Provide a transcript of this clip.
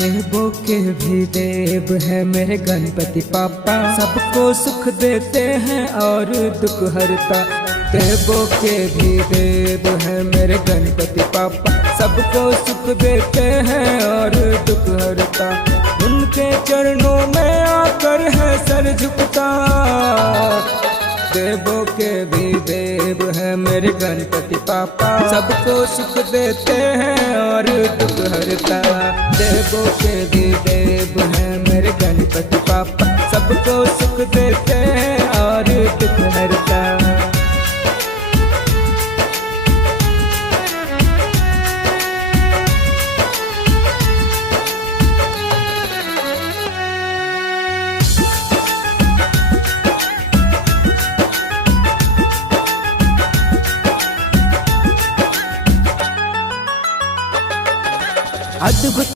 देवों के भी देव है मेरे गणपति पापा, सबको सुख देते हैं और दुख हरता। देवों के भी देव है मेरे गणपति पापा, सबको सुख देते हैं और दुख हरता। उनके चरणों में आकर है सर झुकता। देवों के भी देव है मेरे गणपति पापा, सबको सुख देते हैं और दुख हरता। देवों के भी देव है मेरे गणपति पापा, सबको सुख देते हैं और दुख हरता।